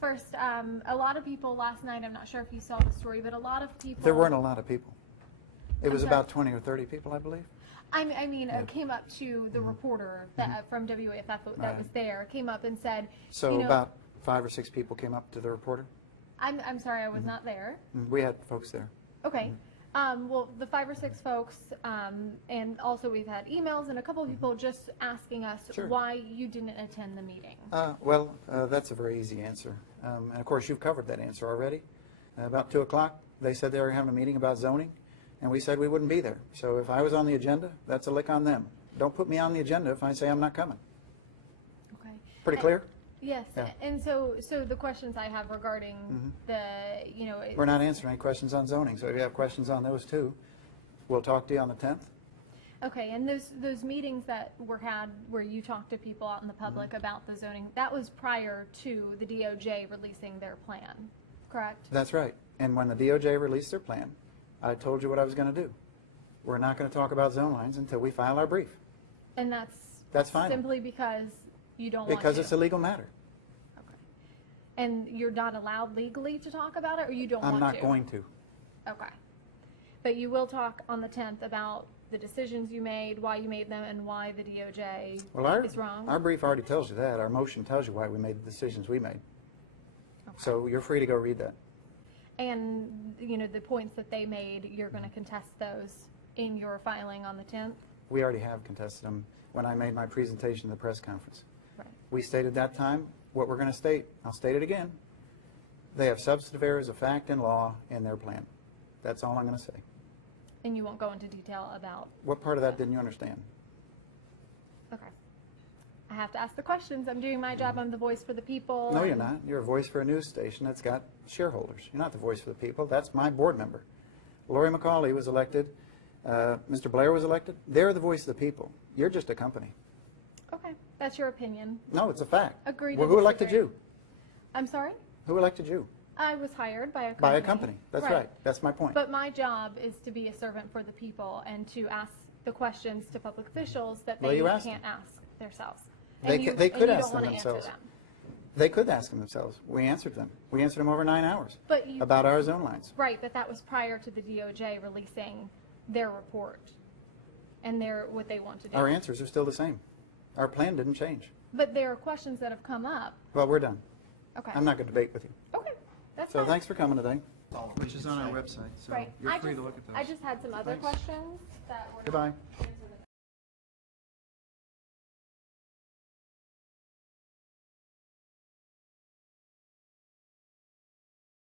first. A lot of people last night, I'm not sure if you saw the story, but a lot of people... There weren't a lot of people. It was sorry? about 20 or 30 people, I believe. I mean, came up to the reporter that, from WAFF that was there, came up and said... So you know, about 5 or 6 people came up to the reporter? I'm sorry, I was not there. We had folks there. Okay. Well, the 5 or 6 folks, and also we've had emails and a couple of people just asking us Sure. why you didn't attend the meeting. Well, that's a very easy answer. And of course, you've covered that answer already. About 2 o'clock, they said they were having a meeting about zoning, and we said we wouldn't be there. So if I was on the agenda, that's a lick on them. Don't put me on the agenda if I say I'm not coming. Okay. Pretty clear? Yes, Yeah. and so the questions I have regarding the, you know... We're not answering any questions on zoning, so if you have questions on those too, we'll talk to you on the 10th. Okay, and those meetings that were had where you talked to people out in the public about the zoning, that was prior to the DOJ releasing their plan, correct? That's right. And when the DOJ released their plan, I told you what I was going to do. We're not going to talk about zone lines until we file our brief. And That's fine. simply because you don't want to? Because it's a legal matter. Okay. And you're not allowed legally to talk about it, or you don't want I'm to? not going to. Okay. But you will talk on the 10th about the decisions you made, why you made them, and why the DOJ is wrong? Our brief already tells you that. Our motion tells you why we made the decisions we made. Okay. So you're free to go read that. And, you know, the points that they made, you're going to contest those in your filing on the 10th? We already have contested them when I made my presentation at the press conference. Right. We stated that time what we're going to state. I'll state it again. They have substantive errors of fact and law in their plan. That's all I'm going to say. And you won't go into detail about... What part of that didn't you understand? Okay. I have to ask the questions. I'm doing my job. I'm the voice for the people. No, you're not. You're a voice for a news station that's got shareholders. You're not the voice for the people. That's my board member. Lori McCauley was elected. Mr. Blair was elected. They're the voice of the people. You're just a company. Okay. That's your opinion. No, it's a fact. Agree to Well, who elected disagree. you? I'm sorry? Who elected you? I was hired by a company. By a company. That's right. That's my point. But my job is to be a servant for the people and to ask the questions to public officials that they can't ask themselves. They could ask them them themselves. They could ask them themselves. We answered them. We answered them over 9 hours about our zone lines. Right, but that was prior to the DOJ releasing their report and what they want to do. Our answers are still the same. Our plan didn't change. But there are questions that have come up. Well, we're done. Okay. I'm not going to debate with you. Okay, that's So fine. thanks for coming today. Which is on our website, so Right. you're free to look at those. I just had some other questions that were Goodbye. not answered.